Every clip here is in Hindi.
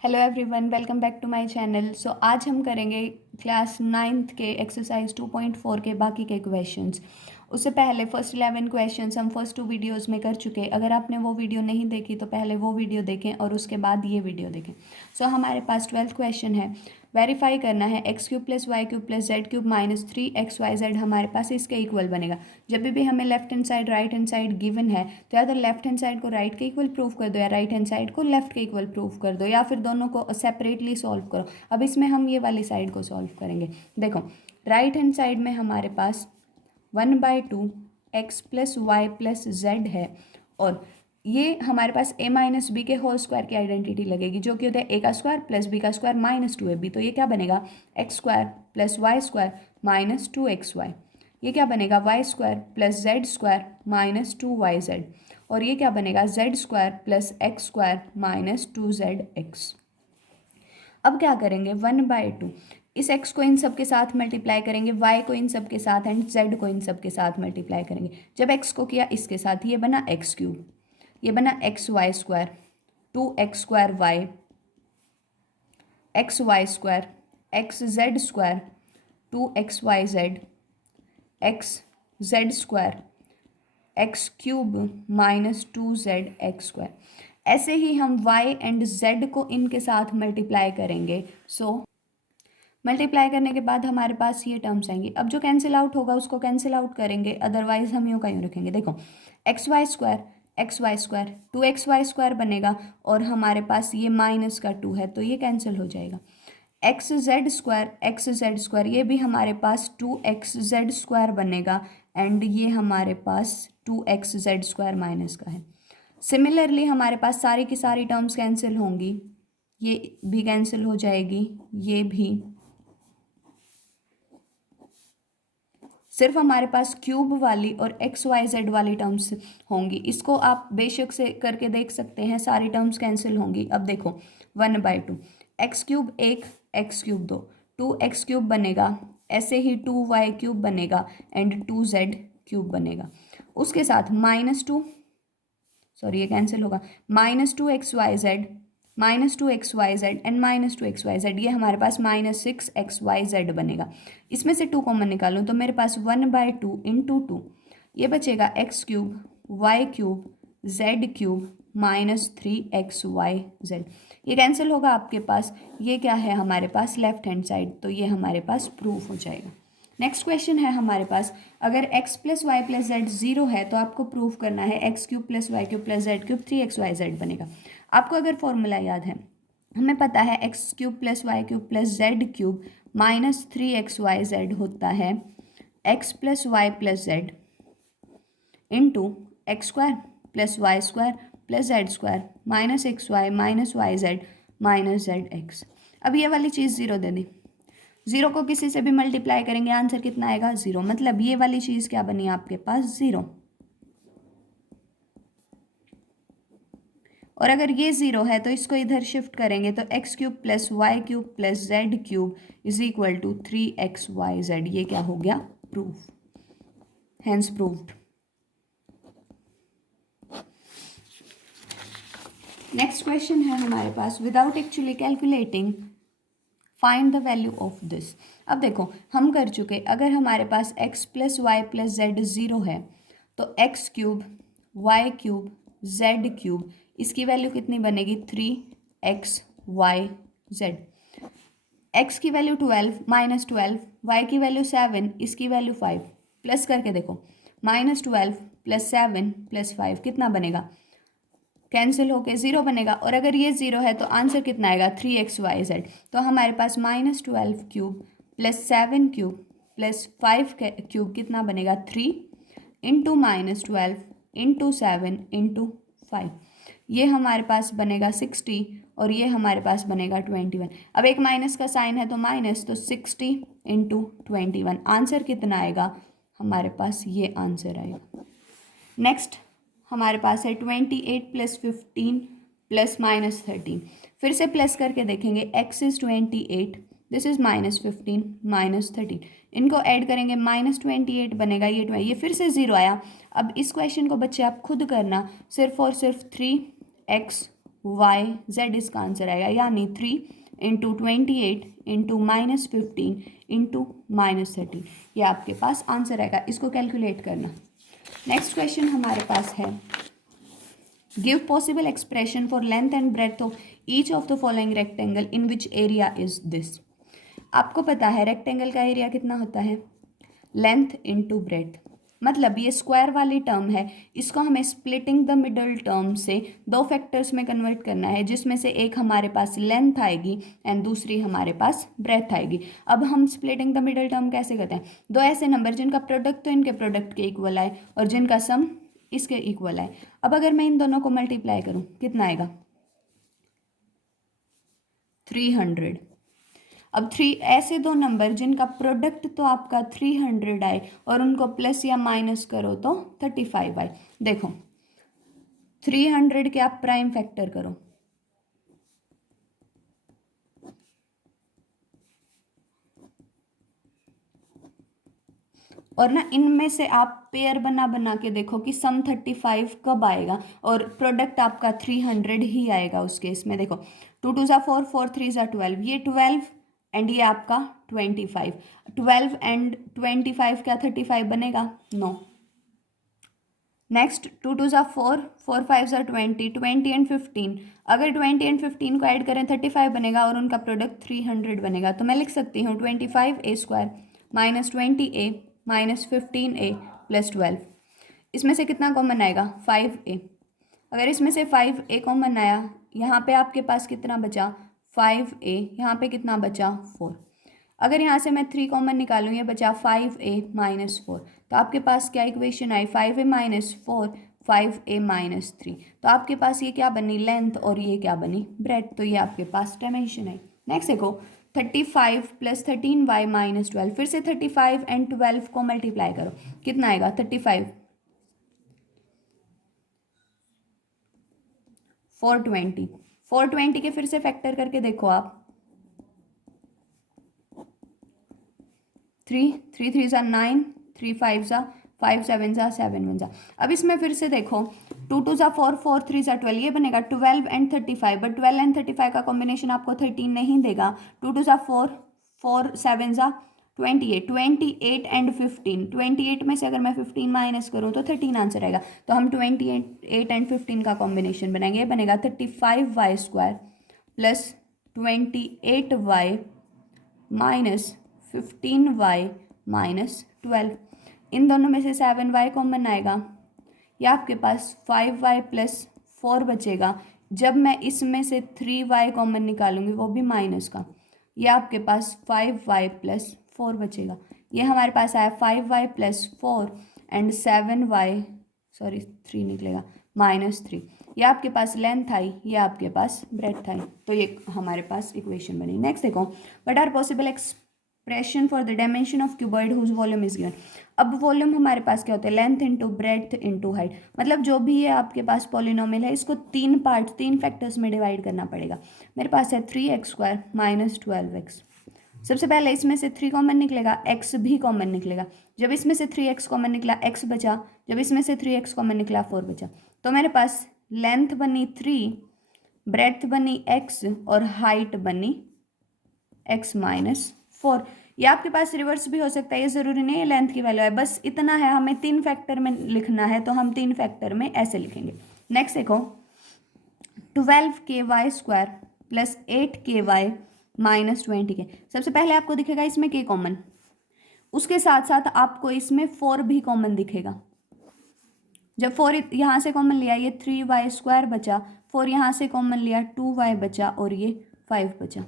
Hello everyone, welcome back to my channel. आज हम करेंगे क्लास 9th के एक्सरसाइज 2.4 के बाकी के क्वेश्चंस। उससे पहले फर्स्ट 11 क्वेश्चंस हम फर्स्ट 2 वीडियोस में कर चुके। अगर आपने वो वीडियो नहीं देखी तो पहले वो वीडियो देखें और उसके बाद ये वीडियो देखें। हमारे पास 12th क्वेश्चन है, वेरीफाई करना है x³ + y³ + z³ - 3xyz हमारे पास इसके इक्वल बनेगा। जब भी हमें left hand side right hand side given है तो या तो लेफ्ट हैंड साइड को राइट के इक्वल प्रूव कर दो या राइट हैंड साइड को लेफ्ट के इक्वल प्रूव कर दो या फिर दोनों को सेपरेटली सॉल्व करो। अब इसमें हम ये वाली साइड को सॉल्व करेंगे। देखो, राइट हैंड साइड में हमारे पास 1/2 x + y + z है और ये हमारे पास a - b के होल स्क्वायर की आइडेंटिटी लगेगी, जो कि होता है a² + b² - 2ab। तो ये क्या बनेगा, x² + y² - 2xy। ये क्या बनेगा, y² + z² - 2yz। और ये क्या बनेगा, z² + x² - 2zx। अब क्या करेंगे, 1/2 इस x को इन सब के साथ मल्टीप्लाई करेंगे, y को इन सब के साथ एंड z को इन सब के साथ मल्टीप्लाई करेंगे। जब x को किया इसके साथ, ये बना x³, ये बना xy², 2x² xy² xz², 2xyz xz² x³ - 2zx²। ऐसे ही हम y एंड z को इनके साथ मल्टीप्लाई करेंगे। मल्टीप्लाई करने के बाद हमारे पास ये टर्म्स आएंगी। अब जो कैंसिल आउट होगा उसको कैंसिल आउट करेंगे, अदरवाइज हम यूँ का यूँ रखेंगे। देखो, xy² 2xy² बनेगा और हमारे पास ये -2 है तो ये कैंसिल हो जाएगा। xz² ये भी हमारे पास 2xz² बनेगा एंड ये हमारे पास 2xz² माइनस का है। सिमिलरली हमारे पास सारी की सारी टर्म्स कैंसिल होंगी, ये भी कैंसिल हो जाएगी, ये भी। सिर्फ हमारे पास क्यूब वाली और xyz वाली टर्म्स होंगी। इसको आप बेशक से करके देख सकते हैं, सारी टर्म्स कैंसिल होंगी। अब देखो, 1/2 x³ 1 x³ 2 2x³ बनेगा, ऐसे ही 2y³ बनेगा एंड 2z³ बनेगा। उसके साथ -2, सॉरी ये कैंसिल होगा, -2xyz -2xyz एंड -2xyz, ये हमारे पास -6xyz बनेगा। इसमें से 2 कॉमन निकालूं तो मेरे पास 1/2 × 2, ये बचेगा x³ y³ z³ -3xyz। ये कैंसिल होगा आपके पास, ये क्या है हमारे पास लेफ्ट हैंड साइड, तो ये हमारे पास प्रूफ हो जाएगा। नेक्स्ट क्वेश्चन है हमारे पास, अगर x + y + z 0 है तो आपको प्रूव करना है x³ + y³ + z³ 3xyz बनेगा। आपको अगर फॉर्मूला याद है, हमें पता है x³ + y³ + z³ - 3xyz होता है x + y + z into x² + y² + z² -xy -yz zx। अब ये वाली चीज़ 0 दे दी, 0 को किसी से भी मल्टीप्लाई करेंगे आंसर कितना आएगा, 0। मतलब ये वाली चीज़ क्या बनी आपके पास, 0। और अगर ये 0 है तो इसको इधर शिफ्ट करेंगे तो x³ + y³ + z³ = 3xyz। ये क्या हो गया, proof, hence proved. Next question है हमारे पास, without actually calculating find the value of this. अब देखो, हम कर चुके, अगर हमारे पास x + y + z 0 है तो x³ y³ z³ इसकी वैल्यू कितनी बनेगी, 3xyz। x की वैल्यू 12 -12, y की वैल्यू 7, इसकी वैल्यू 5। प्लस करके देखो, -12 + 7 + 5 कितना बनेगा, कैंसिल होके 0 बनेगा। और अगर ये 0 है तो आंसर कितना आएगा, 3xyz। तो हमारे पास -12³ + 7³ + 5³ कितना बनेगा, 3 × -12 × 7 × 5। ये हमारे पास बनेगा 60 और ये हमारे पास बनेगा 21। अब एक माइनस का साइन है तो माइनस, तो 60 × 21 आंसर कितना आएगा हमारे पास, ये आंसर आएगा। नेक्स्ट हमारे पास है 28 + 15 ± 13। फिर से प्लस करके देखेंगे, x इज़ 28, दिस इज़ -15 -13, इनको ऐड करेंगे -28 बनेगा, ये फिर से 0 आया। अब इस क्वेश्चन को बच्चे आप खुद करना, सिर्फ और सिर्फ 3xy वाई जेड इसका आंसर आएगा, यानी 3 × 28 × -15 × -30 ये आपके पास आंसर आएगा। इसको कैलकुलेट करना। नेक्स्ट क्वेश्चन हमारे पास है, give possible expression for length and breadth of each of the following rectangle in which area is this. आपको पता है रेक्टेंगल का एरिया कितना होता है, लेंथ इंटू ब्रेड्थ। मतलब ये स्क्वायर वाली टर्म है, इसको हमें स्प्लिटिंग द मिडल टर्म से दो फैक्टर्स में कन्वर्ट करना है, जिसमें से एक हमारे पास लेंथ आएगी एंड दूसरी हमारे पास ब्रेड्थ आएगी। अब हम स्प्लिटिंग द मिडल टर्म कैसे करते हैं, दो ऐसे नंबर जिनका प्रोडक्ट तो इनके प्रोडक्ट के इक्वल आए और जिनका सम इसके इक्वल आए। अब अगर मैं इन दोनों को मल्टीप्लाई करूँ कितना आएगा, 300। अब ऐसे दो नंबर जिनका प्रोडक्ट तो आपका 300 आए और उनको प्लस या माइनस करो तो 35 आए। देखो 300 के आप प्राइम फैक्टर करो, और ना इनमें से आप पेयर बना बना के देखो कि सम 35 कब आएगा और प्रोडक्ट आपका 300 ही आएगा उस केस में। देखो 2 2 ज़ा 4, 4 3 ज़ा 12, ये 12 एंड ये आपका 25। 12 एंड 25 क्या 35 बनेगा, नो। नेक्स्ट 2 2 ज़ा 4, 4 5 ज़ा 20, 20 एंड 15, अगर 20 एंड 15 को ऐड करें 35 बनेगा और उनका प्रोडक्ट 300 बनेगा। तो मैं लिख सकती हूँ 25a² minus 20a minus 15a plus 12। इसमें से कितना कॉमन आएगा, 5a। अगर इसमें से 5a कॉमन आया, यहाँ पे आपके पास कितना बचा, 5a, यहाँ पे कितना बचा, 4। अगर यहाँ से मैं 3 कॉमन निकालूँ, ये बचा 5a माइनस 4। तो आपके पास क्या इक्वेशन आई, 5a माइनस 4, 5a माइनस 3। तो आपके पास ये क्या बनी, लेंथ, और ये क्या बनी, ब्रेड्थ। तो ये आपके पास डायमेंशन है। नेक्स्ट देखो 35 + 13y माइनस 12, फिर से 35 एंड 12 को मल्टीप्लाई करो, कितना आएगा, 35 420, 420 के फिर से फैक्टर करके देखो आप, 3 3 3 ज़ा 9, 3 5 ज़ा 5 7 ज़ा 7 1 ज़ा। अब इसमें फिर से देखो 2 2 ज़ा 4, 4 3 ज़ा 12, ये बनेगा 12 एंड 35, बट 12 एंड 35 का कॉम्बिनेशन आपको 13 नहीं देगा। 2 2 ज़ा 4, 4 7 ज़ा 28, 28 एंड 15, 28 में से अगर मैं 15 माइनस करूँ तो 13 आंसर आएगा। तो हम 28 एंड 15 का कॉम्बिनेशन बनाएंगे, ये बनेगा 35y² plus 28y minus 15y minus 12। इन दोनों में से 7y कॉमन आएगा, या आपके पास 5y प्लस 4 बचेगा। जब मैं इसमें से 3y कॉमन निकालूंगी, वो भी माइनस का, यह आपके पास 5y प्लस 4 बचेगा। ये हमारे पास आया 5y plus 4 and 7y, sorry 3 निकलेगा, माइनस 3। ये आपके पास लेंथ आई, ये आपके पास ब्रेड्थ आई। तो ये हमारे पास इक्वेशन बनी। नेक्स्ट देखो, what are possible expression for the dimension of cuboid whose volume is given. अब वॉल्यूम हमारे पास क्या होता है, length into breadth into height. मतलब जो भी ये आपके पास पॉलिनोमियल है, इसको 3 पार्ट 3 फैक्टर्स में डिवाइड करना पड़ेगा। मेरे पास है 3x² माइनस 12x। सबसे पहले इसमें से 3 कॉमन निकलेगा, x भी कॉमन निकलेगा। जब इसमें से 3x कॉमन निकला, x बचा। जब इसमें से 3x कॉमन निकला, 4 बचा। तो मेरे पास लेंथ बनी 3, ब्रेड्थ बनी x और हाइट बनी x माइनस 4। ये आपके पास रिवर्स भी हो सकता है, ये ज़रूरी नहीं है लेंथ की वैल्यू है, बस इतना है, हमें 3 फैक्टर में लिखना है तो हम 3 फैक्टर में ऐसे लिखेंगे। नेक्स्ट देखो 12ky² plus 8ky minus 20k। सबसे पहले आपको दिखेगा इसमें k कॉमन, उसके साथ साथ आपको इसमें 4 भी कॉमन दिखेगा। जब 4 यहाँ से कॉमन लिया, ये 3y² बचा, 4 यहाँ से कॉमन लिया, 2y बचा और ये 5 बचा।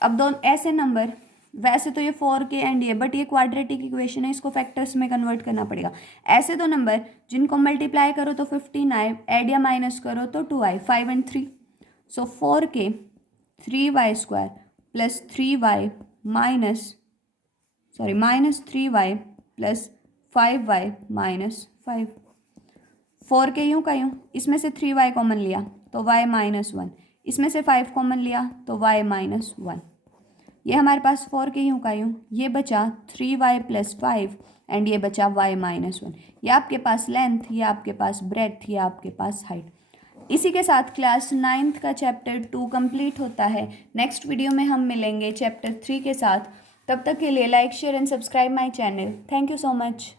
अब दोनों ऐसे नंबर, वैसे तो ये 4k एंड ये, बट ये क्वाड्रेटिक इक्वेशन है, इसको फैक्टर्स में कन्वर्ट करना पड़ेगा। ऐसे दो नंबर जिनको मल्टीप्लाई करो तो 15 आए, ऐड या माइनस करो तो 2 आए, 5 and 3। So 4k 3y² plus 3y minus 3y plus 5y minus 5। 4k यूँ का यूँ, इसमें से 3y कॉमन लिया तो y माइनस 1, इसमें से 5 कॉमन लिया तो y माइनस 1। ये हमारे पास 4k यूँ का यूँ, ये बचा 3y प्लस 5 एंड ये बचा y माइनस 1। ये आपके पास लेंथ, ये आपके पास ब्रेड्थ, ये आपके पास हाइट। इसी के साथ क्लास 9th का चैप्टर 2 कंप्लीट होता है। नेक्स्ट वीडियो में हम मिलेंगे चैप्टर 3 के साथ। तब तक के लिए like share and subscribe my channel. Thank you so much.